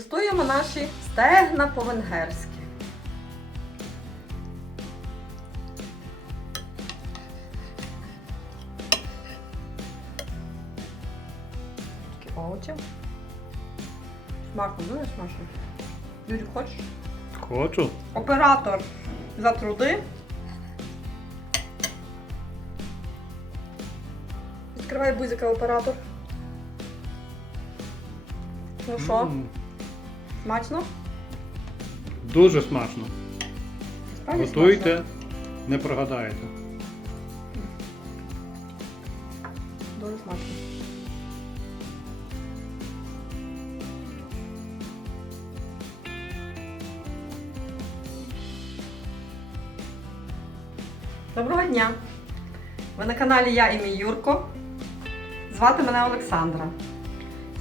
Дегустуємо наші стегна по-венгерськи. Овочі. Смачно, дуже смачно. Юрій, хочеш? Хочу. Оператор за труди. Відкривай бузика оператор. Ну що, смачно? Дуже смачно. Справді Готуйте, смачно? не прогадаєте. Дуже смачно. Доброго дня! Ви на каналі Я і мій Юрко. Звати мене Олександра.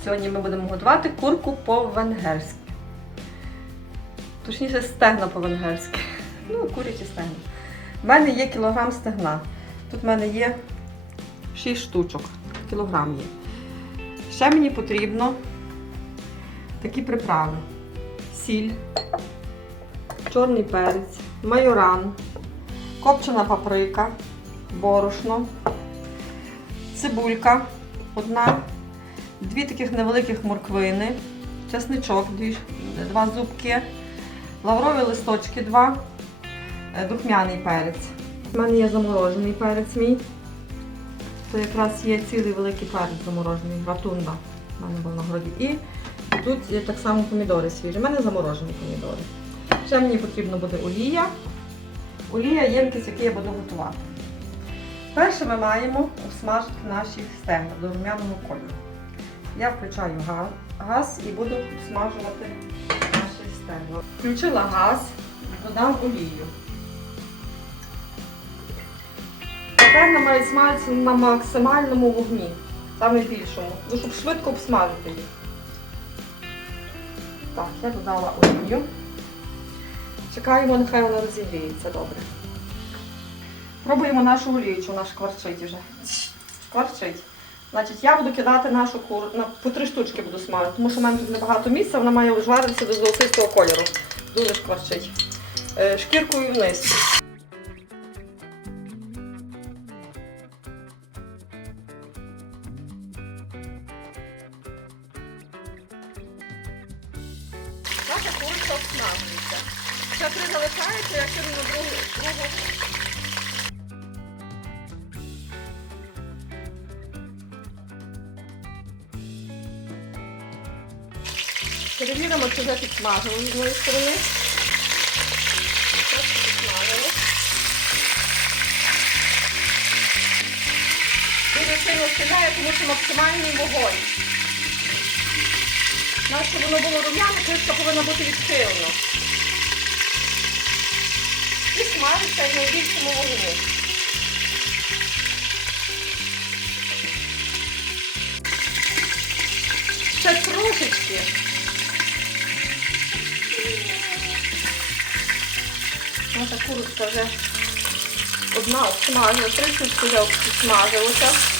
Сьогодні ми будемо готувати курку по-венгерськи. Точніше, стегна по-венгерськи. Ну, курячі стегна. У мене є кілограм стегна. Тут в мене є 6 штучок. Кілограм є. Ще мені потрібно такі приправи: сіль, чорний перець, майоран, копчена паприка, борошно, цибулька одна, дві таких невеликих морквини, чесничок, два зубки, лаврові листочки, два, е, духмяний перець. У мене є заморожений перець мій. То якраз є цілий великий перець заморожений, ратунда. У мене був на городі. І тут є так само помідори свіжі. У мене заморожені помідори. Ще мені потрібно буде олія. Олія ємкість, яку я буду готувати. Перше ми маємо обсмажити наші стегна до рум'яного кольору. Я включаю газ і буду обсмажувати наші. Включила газ, додам олію. Стегна мають смажитися на максимальному вогні, саме більшому, ну, щоб швидко обсмажити їх. Так, я додала олію. Чекаємо, нехай вона розігріється добре. Пробуємо нашу олію, чи вона шкварчить вже. Шкварчить. Значить, я буду кидати нашу куру, на, по три штучки буду смажити, тому що в мене тут небагато місця, вона має жваритися до золотистого кольору. Дуже шкварчить. Е, шкіркою вниз. Вже з одної сторони. Трошки підсмажило. Дуже сильно стріляє, тому що максимальний вогонь. Нас, щоб воно було рум'яне, кришка повинна бути відхилена. І смажиться в найбільшому вогні. Ще трошечки. Наша курочка вже одна обсмажила, три штучки вже обсмажилося.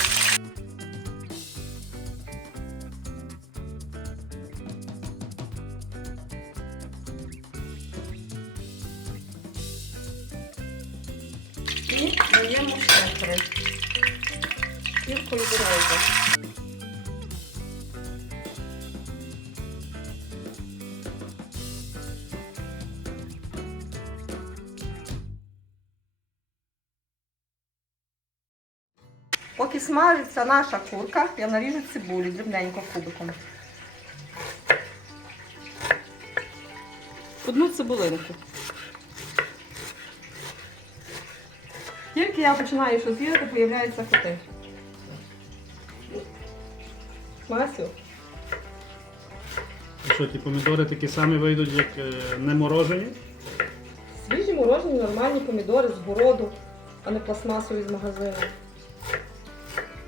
Поки смажиться наша курка, я наріжу цибулю дрібненько кубиком. Одну цибулинку. Тільки я починаю щось їсти, появляються коти. Масю. Що ті помідори такі самі вийдуть, як е, не морожені? Свіжі морожені нормальні помідори з городу, а не пластмасові з магазину.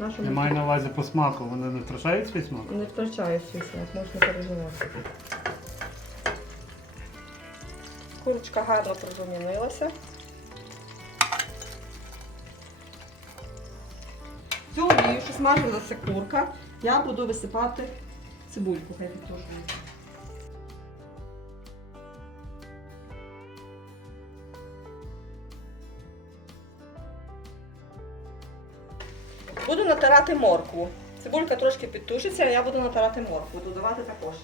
Нашу Я маю на увазі по смаку, вони не втрачають свій смак? Не втрачає свій смак, можна переживати. Курочка гарно прозумінилася. Цю олію, що смажилася курка, я буду висипати цибульку, хай підтушується. Буду натирати моркву. Цибулька трошки підтушиться, а я буду натирати моркву. Додавати також.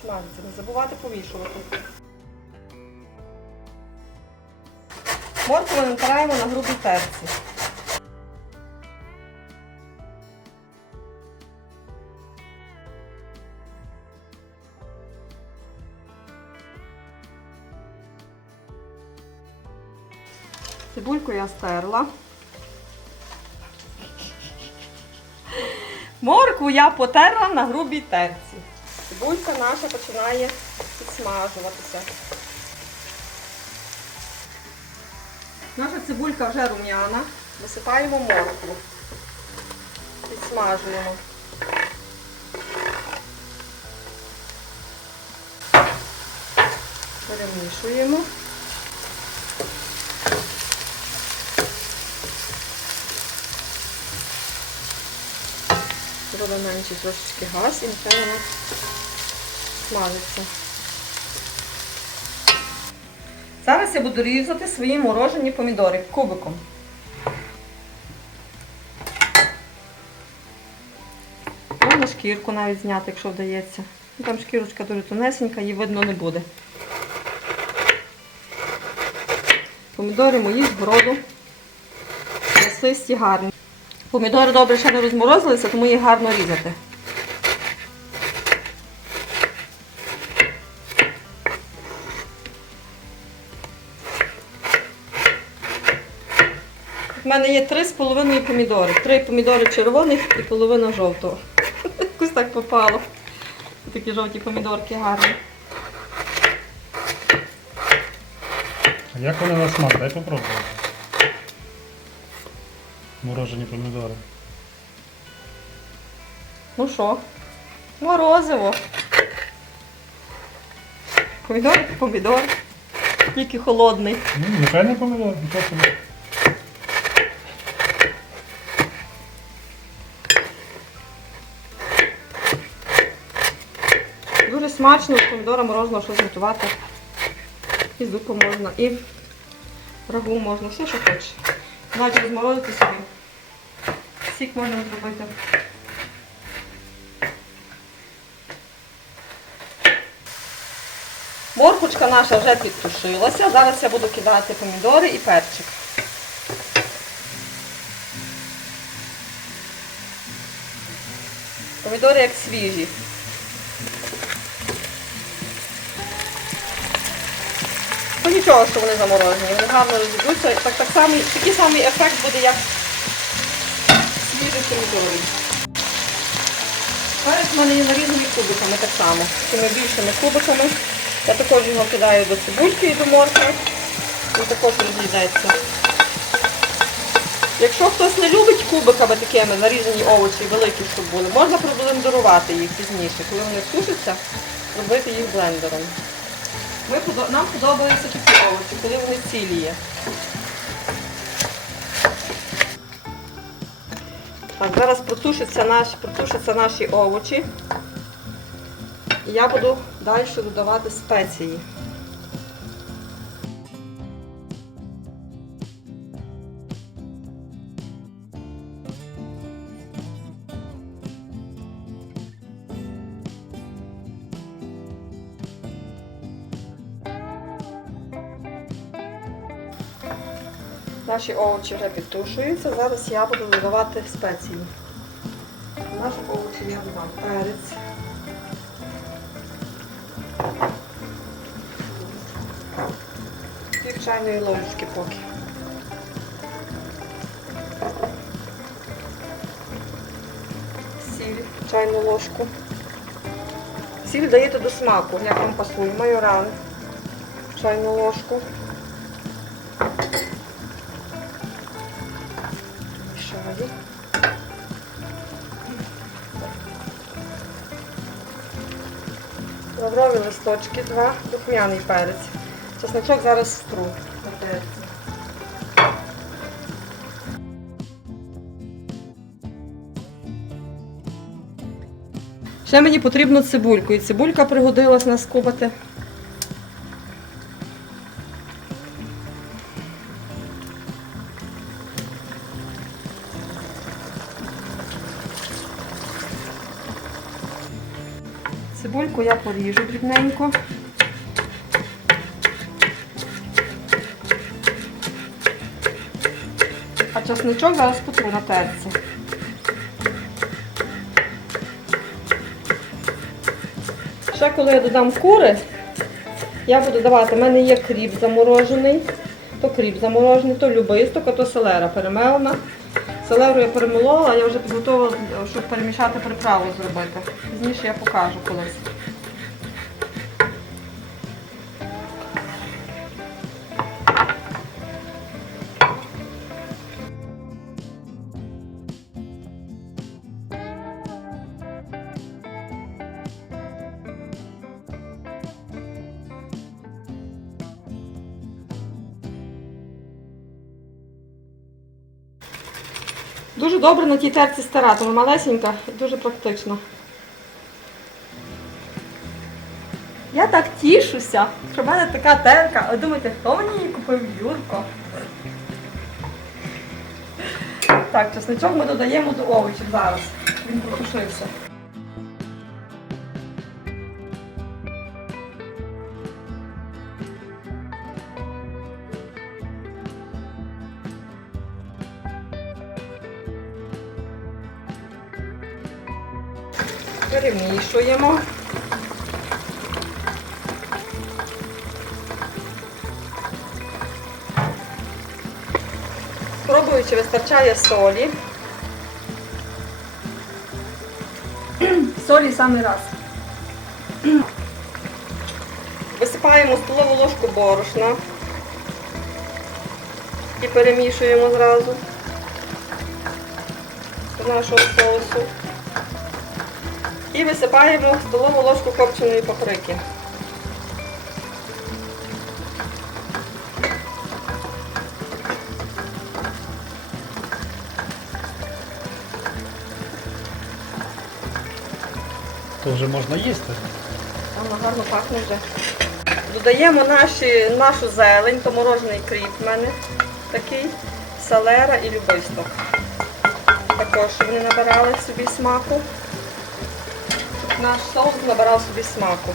Смажиться, не забувати помішувати. Моркву натираємо на грубій терці. Цибульку я стерла. Моркву я потерла на грубій терці. Цибулька наша починає підсмажуватися. Наша цибулька вже рум'яна. Висипаємо моркву. Підсмажуємо. Перемішуємо. Зробимо менший трошечки газ і нехай воно смажиться. Зараз я буду різати свої морожені помідори кубиком. Можна шкірку навіть зняти, якщо вдається. Ну, Там шкірочка дуже тонесенька, її видно не буде. Помідори мої з городу. Рослисті гарні. Помідори добре ще не розморозилися, тому їх гарно різати. У мене є три з половиною помідори. Три помідори червоних і половина жовтого. Якось так попало. Такі жовті помідорки гарні. А як вони на смак? Дай попробувати. Морожені помідори. Ну що? Морозиво. Помідор, помідор. Тільки холодний. Ну, нехай не помідор, нічого собі. Дуже смачно, з помідора можна щось готувати. І зупу можна, і рагу можна, все, що хочеш. Навіть розморозити собі. Сік можна зробити. Моркочка наша вже підтушилася. Зараз я буду кидати помідори і перчик. Помідори як свіжі. Ну нічого, що вони заморожені, вони гарно розійдуться. Так, так само, такий самий ефект буде, як свіжих помідорів. Перець в мене є нарізаний кубиками так само, такими більшими кубиками. Я також його кидаю до цибульки і до моркви. Він також розійдеться. Якщо хтось не любить кубиками такими нарізані овочі, великі, щоб були, можна проблендерувати їх пізніше, коли вони сушаться, робити їх блендером. Ми, нам подобаються такі овочі, коли вони цілі є. Так, зараз протушаться наші, протушаться наші овочі. І я буду далі додавати спеції. Наші овочі вже підтушуються. Зараз я буду додавати спеції. До наших овочів я додам перець. Пів чайної ложечки поки. Сіль, чайну ложку. Сіль даєте до смаку, як вам пасує. Майоран, чайну ложку. Лаврові листочки, два, духмяний перець. Чесночок зараз стру на перці. Ще мені потрібно цибульку. І цибулька пригодилась на Цибульку я поріжу дрібненько. А чесничок зараз потру на терці. Ще коли я додам кури, я буду давати, в мене є кріп заморожений, то кріп заморожений, то любисток, а то селера перемелена. Селеру я перемолола, я вже підготувала, щоб перемішати приправу зробити. Пізніше я покажу колись. Дуже добре на тій терці старати, тому малесенька і дуже практично. Я так тішуся, що в мене така терка. А думаєте, хто мені її купив Юрко? Так, чесничок ми додаємо до овочів зараз. Він протушився. Перемішуємо. Спробую, чи вистачає солі. Солі самий раз. Висипаємо столову ложку борошна і перемішуємо зразу з нашого соусу. І висипаємо столову ложку копченої паприки. То вже можна їсти. Воно гарно пахне вже. Додаємо наші, нашу зелень, то морожений кріп в мене такий, салера і любисток. Також вони набирали собі смаку. Наш соус набирав собі смаку.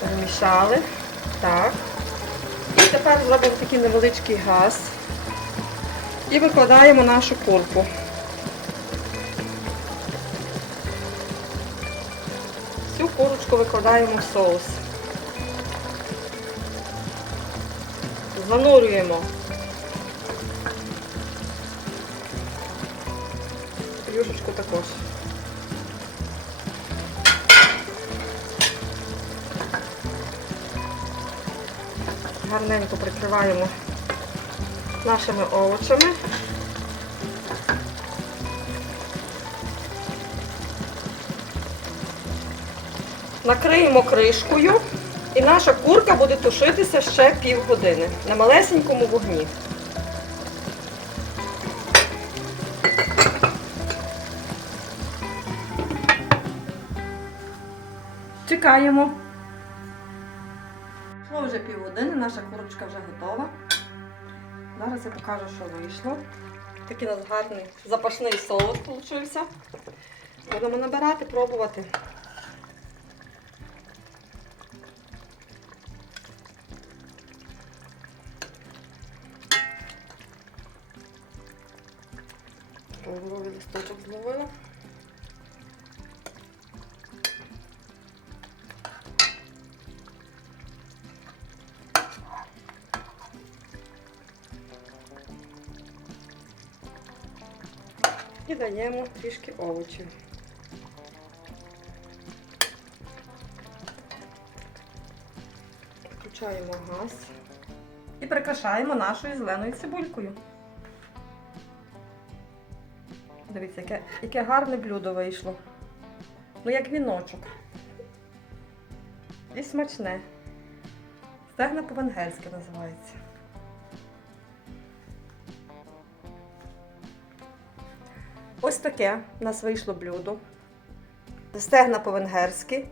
Перемішали. Так. І тепер зробимо такий невеличкий газ. І викладаємо нашу курку. Всю курочку викладаємо в соус. Занурюємо. Юшечку також. Гарненько прикриваємо нашими овочами. Накриємо кришкою і наша курка буде тушитися ще півгодини на малесенькому вогні. Чекаємо. Пройшло вже півгодини, наша курочка вже готова. Зараз я покажу, що вийшло. Такий у нас гарний запашний соус вийшов. Будемо набирати, пробувати. Листочок зловила. І даємо трішки овочів. Включаємо газ і прикрашаємо нашою зеленою цибулькою. Дивіться, яке, яке гарне блюдо вийшло. Ну, як віночок. І смачне. Стегна по-венгерськи називається. Ось таке у нас вийшло блюдо. Стегна по-венгерськи.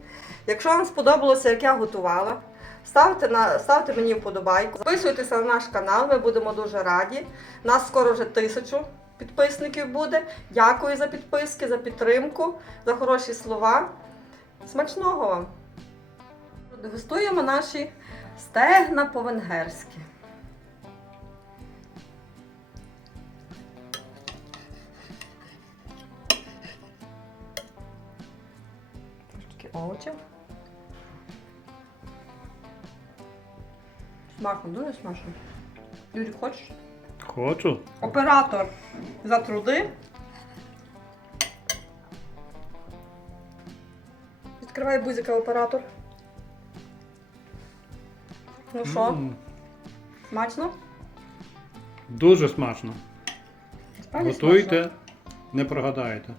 Якщо вам сподобалося, як я готувала, ставте, на, ставте мені вподобайку. Підписуйтеся на наш канал, ми будемо дуже раді. Нас скоро вже тисячу підписників буде. Дякую за підписки, за підтримку, за хороші слова. Смачного вам! Дегустуємо наші стегна по-венгерськи. Овочів. Смачно, дуже смачно. Юрій, хочеш? Хочу. Оператор за труди. Відкривай бузика оператор. Ну що, М, смачно? Дуже смачно. Справді Готуйте, не прогадаєте.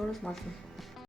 Дуже смачно.